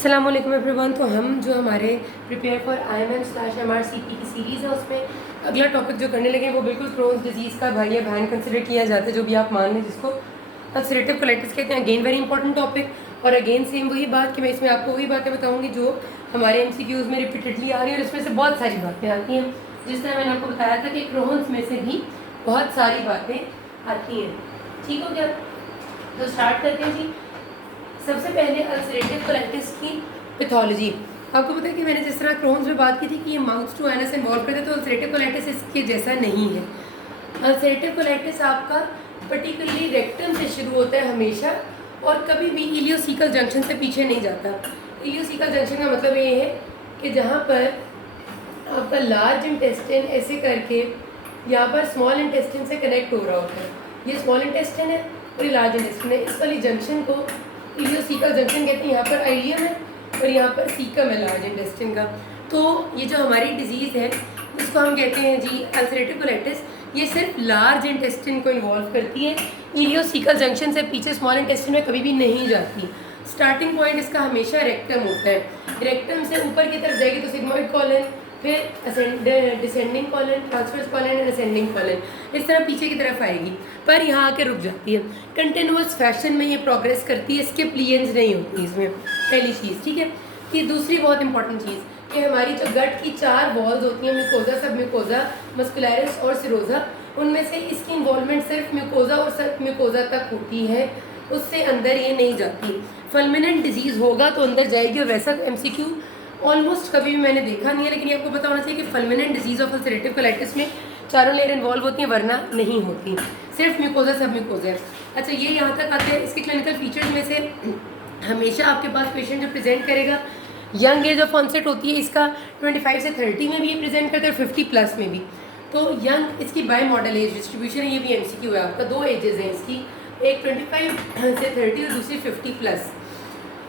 अस्सलाम वालेकुम एवरीवन। तो हम जो हमारे प्रिपेयर फॉर IIM/MRCP की सीरीज़ है उसमें अगला टॉपिक जो करने लगे वो बिल्कुल क्रोन्स डिजीज़ का भाई या बहन कंसिडर किया जाता है, जो भी आप मान लें, जिसको अल्सरेटिव कोलाइटिस कहते हैं। अगेन वेरी इंपॉर्टेंट टॉपिक और अगेन सेम वही बात कि मैं इसमें आपको वही बातें बताऊँगी जो हमारे MCQs में रिपीटेडली आ रही है और इसमें से बहुत सारी बातें आती हैं। जिस तरह मैंने आपको बताया था कि क्रोन्स में से भी बहुत सारी बातें आती हैं। ठीक हो गया? तो स्टार्ट करते हैं जी। सबसे पहले अल्सरेटिव कोलाइटिस की पैथोलॉजी। आपको पता है कि मैंने जिस तरह क्रोन्स में बात की थी कि ये माउथ टू एनस इन्वॉल्व करते हैं, तो अल्सरेटिव कोलाइटिस इसके जैसा नहीं है। अल्सरेटिव कोलाइटिस आपका पर्टिकुलरली रेक्टम से शुरू होता है हमेशा और कभी भी इलियोसिकल जंक्शन से पीछे नहीं जाता। इलियोसिकल जंक्शन का मतलब ये है कि जहाँ पर आपका लार्ज इंटेस्टिन ऐसे करके यहाँ पर स्मॉल इंटेस्टिन से कनेक्ट हो रहा होता है। ये स्मॉल इंटेस्टिन है और ये लार्ज इंटेस्टिन है। इस वाली जंक्शन को इलियोसिकल जंक्शन कहते हैं। यहाँ पर आइलियम है और यहाँ पर सीकम है लार्ज इंटेस्टिन का। तो ये जो हमारी डिजीज़ है जिसको हम कहते हैं जी अल्सरेटिव कोलाइटिस, ये सिर्फ लार्ज इंटेस्टिन को इन्वॉल्व करती है। इलियोसिकल जंक्शन से पीछे स्मॉल इंटेस्टिन में कभी भी नहीं जाती। स्टार्टिंग पॉइंट इसका हमेशा रेक्टम होता है। रेक्टम से ऊपर की तरफ जाएगी तो सिग्मोइड कॉलन, फिर descending colon, transverse colon and ascending colon, इस तरह पीछे की तरफ आएगी, पर यहाँ आके रुक जाती है। कंटिन्यूअस फैशन में ये प्रोग्रेस करती है, स्किप लीजन्स नहीं होती इसमें, पहली चीज़। ठीक है। कि दूसरी बहुत इंपॉर्टेंट चीज़ कि हमारी जो गट की 4 वॉल्स होती हैं, म्यूकोजा, सब म्यूकोजा, मस्कुलरिस और सिरोजा, उनमें से इसकी इन्वॉल्वमेंट सिर्फ म्यूकोजा और सब म्यूकोजा तक होती है, उससे अंदर ये नहीं जाती। फल्मिनेंट डिजीज़ होगा तो अंदर जाएगी और वैसा MCQ ऑलमोस्ट कभी भी मैंने देखा नहीं है, लेकिन ये आपको पता होना चाहिए कि फल्मिनेंट डिजीज़ ऑफ अल्सरेटिव कोलाइटिस में 4 लेयर इन्वॉल्व होती हैं, वरना नहीं होती, सिर्फ म्यूकोजा, सब म्यूकोजा। अच्छा, ये यहाँ तक आते हैं। इसके क्लिनिकल फीचर्स में से हमेशा आपके पास पेशेंट जो प्रेजेंट करेगा, यंग एज ऑफ ऑनसेट होती है इसका, 25 से 30 में भी ये प्रेजेंट करते हैं और 50+ में भी। तो यंग इसकी बाय मॉडल एज डिस्ट्रीब्यूशन है, ये भी MCQ है आपका। 2 एजेस हैं इसकी, एक 25 से 30 और दूसरी 50+।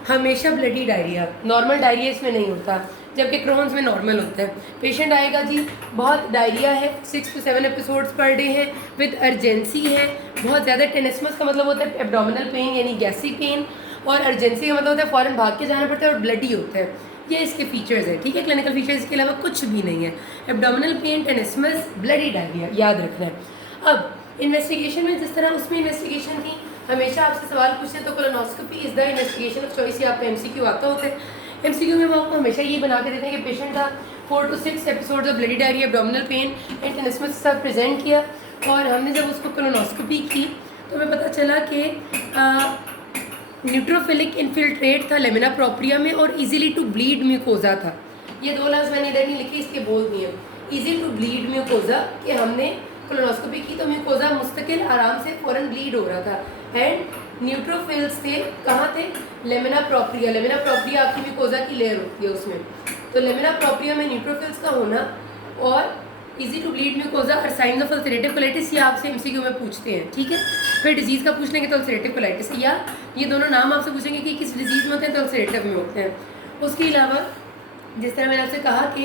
हमेशा ब्लडी डायरिया, नॉर्मल डायरिया इसमें नहीं होता, जबकि क्रोन्स में नॉर्मल होता है। पेशेंट आएगा जी, बहुत डायरिया है, 6 से 7 एपिसोड्स पर डे है, विद अर्जेंसी है, बहुत ज़्यादा। टेनिस्मस का मतलब होता है एब्डोमिनल पेन यानी गैस्ट्रिक पेन, और अर्जेंसी का मतलब होता है फ़ौरन भाग के जाना पड़ता है, और ब्लडी होता है। ये इसके फीचर्स है। ठीक है, क्लिनिकल फीचर्स के अलावा कुछ भी नहीं है। एब्डोमिनल पेन, टेनिस्मस, ब्लडी डायरिया, याद रखना है। अब इन्वेस्टिगेशन में जिस तरह उसमें इन्वेस्टिगेशन थी, हमेशा आपसे सवाल पूछते हैं तो colonoscopy is the investigation of choice, ये आपका MCQ आता होता है। MCQ में हम आपको हमेशा ये बना के देते हैं कि पेशेंट का 4 to 6 episodes of bloody diarrhoea, abdominal pain and tenesmus के साथ प्रेजेंट किया, और हमने जब उसको कोलोनोस्कोपी की तो हमें पता चला कि न्यूट्रोफिलिक इन्फिल्ट्रेट था लेमिना प्रोप्रिया में, और इजीली टू ब्लीड म्यूकोजा था। ये 2 लफ्ज़ मैंने इधर नहीं लिखे, इसके बोल दिए। ईजी टू ब्लीड म्यूकोजा, कि हमने कोलोनोस्कोपी की तो म्यूकोजा मुस्तकिल आराम से फ़ौरन ब्लीड हो रहा था, एंड न्यूट्रोफिल्स थे, कहाँ थे? Lamina propria. लेमिना प्रोप्रिया आपकी म्यूकोजा की लेयर होती है उसमें, तो लेमिना प्रोप्रिया में न्यूट्रोफिल्स का होना और इजी टू ब्लीड म्यूकोजा और साइंस ऑफ अल्सरेटिव कोलाइटिस, ये आपसे MCQ में पूछते हैं। ठीक है, फिर डिजीज़ का पूछ लेंगे तो अल्सरेटिव कोलाइटिस, या ये दोनों नाम आपसे पूछेंगे कि किस डिजीज़ में होते हैं तो अल्सरेटिव में होते हैं। उसके अलावा जिस तरह मैंने आपसे कहा कि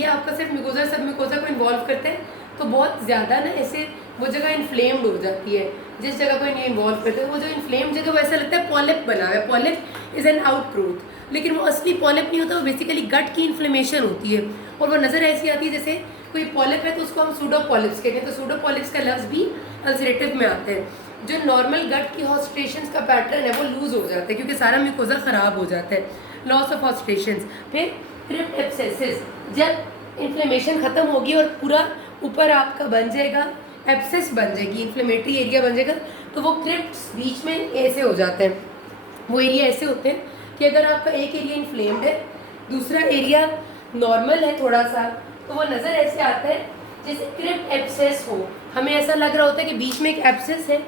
ये आपका सिर्फ म्यूकोजा, सब म्यूकोजा को इन्वॉल्व करते हैं, तो बहुत ज़्यादा ना ऐसे वो जगह इन्फ्लेम्ड हो जाती है जिस जगह को नहीं इन्वॉल्व करते हैं। वो जो इन्फ्लेम्ड जगह, वो ऐसा लगता है पॉलिप बना हुआ है। Polyp is an out growth, लेकिन वो असली पॉलिप नहीं होता, वो बेसिकली गट की इन्फ्लेमेशन होती है, और वो नज़र ऐसी आती है जैसे कोई पॉलिप है तो उसको हम सूडोपॉलिप्स कहते हैं। तो सूडोपॉलिप्स का लफ्ज़ भी अल्सरेटिव में आता है। जो नॉर्मल गट की हॉस्ट्रेशंस का पैटर्न है वो लूज़ हो जाता है, क्योंकि सारा म्यूकोजा ख़राब हो जाता है, लॉस ऑफ हॉस्ट्रेशंस। फिर क्रिप्ट एब्सेसिस, जब इन्फ्लेमेशन ख़त्म होगी और पूरा ऊपर आपका बन जाएगा, एब्सेस बन जाएगी, इन्फ्लेमेटरी एरिया बन जाएगा, तो वो क्रिप्ट्स बीच में ऐसे हो जाते हैं। वो एरिया ऐसे होते हैं कि अगर आपका एक एरिया इन्फ्लेम्ड है, दूसरा एरिया नॉर्मल है थोड़ा सा, तो वो नज़र ऐसे आता है जैसे क्रिप्ट एब्सेस हो। हमें ऐसा लग रहा होता है कि बीच में एक एब्सेस है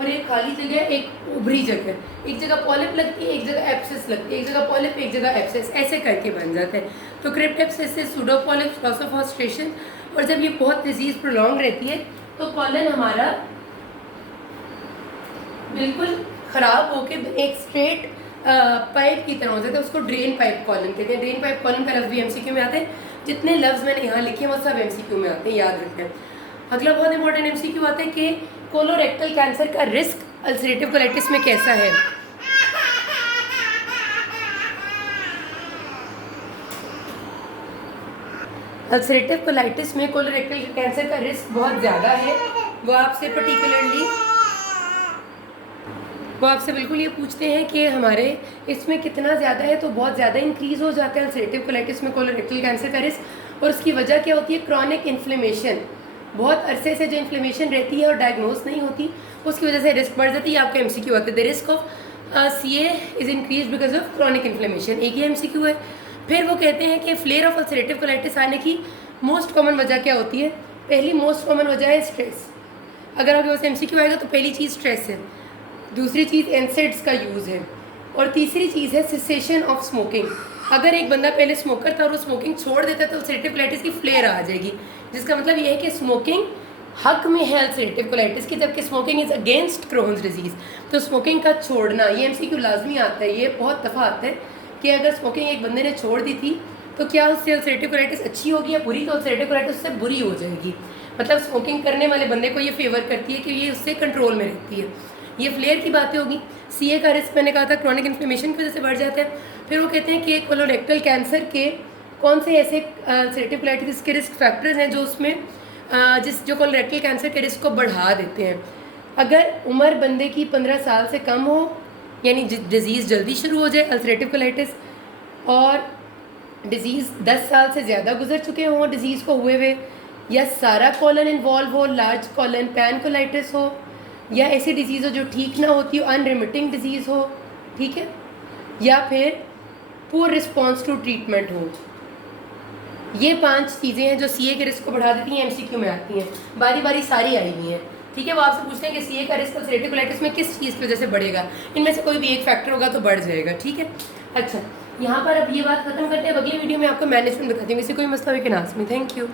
और एक खाली जगह, एक उभरी जगह, एक जगह पॉलिप लगती है, एक जगह एब्सेस लगती है, एक जगह पॉलिप, एक जगह एब्सेस, ऐसे करके बन जाता है। तो क्रिप्ट एब्सेस से सूडोपॉलिप्स, लॉस ऑफ हॉस्ट्रेशन, और जब ये बहुत डिजीज़ प्रोलॉन्ग रहती है तो कॉलन हमारा बिल्कुल ख़राब होके एक स्ट्रेट पाइप की तरह हो जाता है, उसको ड्रेन पाइप कॉलन कहते हैं। ड्रेन पाइप कॉलन का लफ्ज़ भी MCQ में आता है। जितने लफ्ज़ मैंने यहाँ लिखे हैं वो सब MCQ में आते हैं, याद रखना है। अगला बहुत इंपॉर्टेंट MCQ आता है कि कोलोरेक्टल कैंसर का रिस्क अल्सरेटिव कोलाइटिस में कैसा है। अल्सरेटिव कोलाइटिस में कोलोरेक्टल कैंसर का रिस्क बहुत ज़्यादा है। वो आपसे बिल्कुल ये पूछते हैं कि हमारे इसमें कितना ज़्यादा है, तो बहुत ज़्यादा इंक्रीज़ हो जाता है अल्सरेटिव कोलाइटिस में कोलोरेक्टल कैंसर का रिस्क। और उसकी वजह क्या होती है? क्रॉनिक इन्फ्लेमेशन, बहुत अरसे से जो इन्फ्लेमेशन रहती है और डायग्नोज नहीं होती, उसकी वजह से रिस्क बढ़ जाती है। आपका MCQ आता है, the risk of CA is increase because of chronic inflammation, एक ही MCQ है। फिर वो कहते हैं कि फ्लेयर ऑफ अल्सरेटिव कोलाइटिस आने की मोस्ट कॉमन वजह क्या होती है? पहली मोस्ट कॉमन वजह है स्ट्रेस। अगर आपके पास MCQ आएगा तो पहली चीज़ स्ट्रेस है, दूसरी चीज़ NSAIDs का यूज़ है, और तीसरी चीज़ है सिसेशन ऑफ स्मोकिंग। अगर एक बंदा पहले स्मोकर था और वो स्मोकिंग छोड़ देता है तो अल्सरेटिव कोलाइटिस की फ्लेयर आ जाएगी, जिसका मतलब ये है कि स्मोकिंग हक में है अल्सरेटिव कोलाइटिस की, जबकि smoking is against Crohn's disease. तो स्मोकिंग का छोड़ना, ये MCQ लाजमी आता है, ये बहुत दफ़ा आता है कि अगर स्मोकिंग एक बंदे ने छोड़ दी थी तो क्या उससे अल्सरेटिव कोलाइटिस अच्छी होगी या बुरी? तो अल्सरेटिव कोलाइटिस उससे बुरी हो जाएगी। मतलब स्मोकिंग करने वाले बंदे को ये फेवर करती है कि ये उससे कंट्रोल में रहती है। ये फ्लेयर की बातें होगी। CA का रिस्क मैंने कहा था क्रॉनिक इन्फ्लेमेशन की वजह से बढ़ जाता है। फिर वो कहते हैं कि कोलोरेक्टल कैंसर के कौन से ऐसे अल्सरेटिव कोलाइटिस के रिस्क फैक्टर्स हैं जो उसमें जो कोलोरेक्टल कैंसर के रिस्क को बढ़ा देते हैं। अगर उम्र बंदे की 15 साल से कम हो, यानी डिज़ीज़ जल्दी शुरू हो जाए अल्सरेटिव कोलाइटिस, और डिज़ीज़ 10 साल से ज़्यादा गुजर चुके हों डिज़ीज़ को हुए हुए, या सारा कॉलन इन्वॉल्व हो, लार्ज कॉलन पैनकोलाइटिस हो, या ऐसी डिज़ीज़ हो जो ठीक ना होती हो, अनरिमिटिंग डिज़ीज़ हो, ठीक है, या फिर पुअर रिस्पॉन्स टू ट्रीटमेंट हो। ये 5 चीज़ें हैं जो CA के रिस्क को बढ़ा देती हैं, MCQ में आती हैं, बारी बारी सारी आई हुई हैं, ठीक है। वो आपसे पूछते हैं कि CA का रिस्क अल्सरेटिव कोलाइटिस में किस चीज़ की वजह से बढ़ेगा, इनमें से कोई भी एक फैक्टर होगा तो बढ़ जाएगा, ठीक है। अच्छा, यहाँ पर अब ये बात खत्म करते हैं। अगली वीडियो में आपको मैनेजमेंट बताती हूँ। इसी कोई मसला हो कि नाज़ में। Thank you.